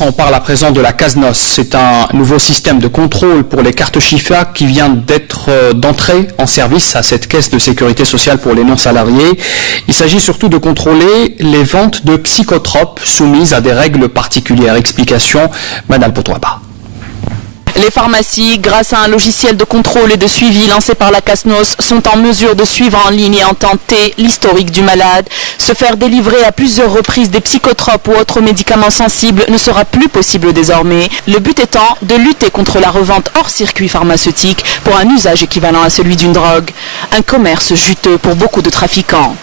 On parle à présent de la CASNOS. C'est un nouveau système de contrôle pour les cartes Chifa qui vient d'entrer en service à cette caisse de sécurité sociale pour les non-salariés. Il s'agit surtout de contrôler les ventes de psychotropes soumises à des règles particulières. Explication, Madame Potouaba. Les pharmacies, grâce à un logiciel de contrôle et de suivi lancé par la CASNOS, sont en mesure de suivre en ligne et en temps T l'historique du malade. Se faire délivrer à plusieurs reprises des psychotropes ou autres médicaments sensibles ne sera plus possible désormais. Le but étant de lutter contre la revente hors circuit pharmaceutique pour un usage équivalent à celui d'une drogue. Un commerce juteux pour beaucoup de trafiquants.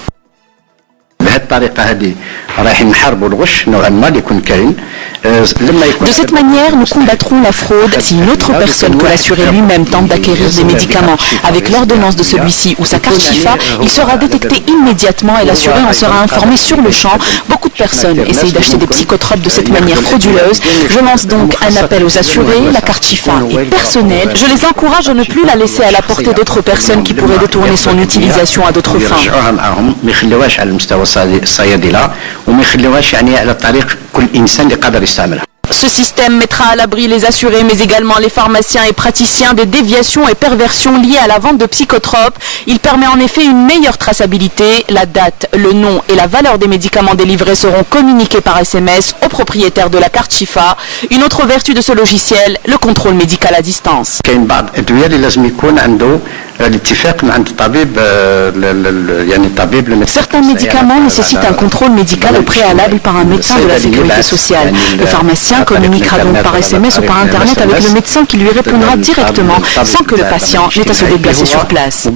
De cette manière, nous combattrons la fraude si une autre personne que l'assuré lui-même tente d'acquérir des médicaments avec l'ordonnance de celui-ci ou sa carte Chifa, il sera détecté immédiatement et l'assuré en sera informé sur le champ. Beaucoup de personnes essayent d'acheter des psychotropes de cette manière frauduleuse. Je lance donc un appel aux assurés, la carte Chifa est personnelle. Je les encourage à ne plus la laisser à la portée d'autres personnes qui pourraient détourner son utilisation à d'autres fins. Ce système mettra à l'abri les assurés, mais également les pharmaciens et praticiens des déviations et perversions liées à la vente de psychotropes. Il permet en effet une meilleure traçabilité. La date, le nom et la valeur des médicaments délivrés seront communiqués par SMS aux propriétaires de la carte Chifa. Une autre vertu de ce logiciel, le contrôle médical à distance. Certains médicaments nécessitent un contrôle médical au préalable par un médecin de la sécurité sociale. Le pharmacien communiquera donc par SMS ou par Internet avec le médecin qui lui répondra directement sans que le patient n'ait à se déplacer sur place.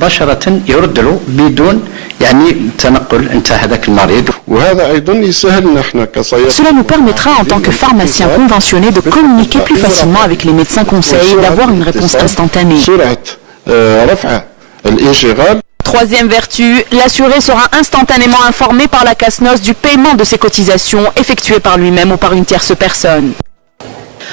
Cela nous permettra en tant que pharmaciens conventionnés de communiquer plus facilement avec les médecins conseils et d'avoir une réponse instantanée. Troisième vertu, l'assuré sera instantanément informé par la CASNOS du paiement de ses cotisations effectuées par lui-même ou par une tierce personne.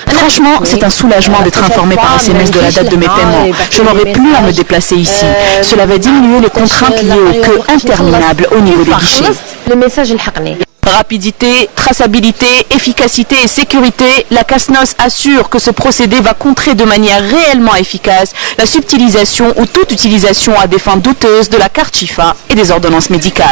Franchement, c'est un soulagement d'être informé par SMS de la date de mes paiements. Je n'aurai plus à me déplacer ici. Cela va diminuer les contraintes liées aux queues interminables au niveau des guichets. Rapidité, traçabilité, efficacité et sécurité, la CASNOS assure que ce procédé va contrer de manière réellement efficace la subtilisation ou toute utilisation à des fins douteuses de la carte Chifa et des ordonnances médicales.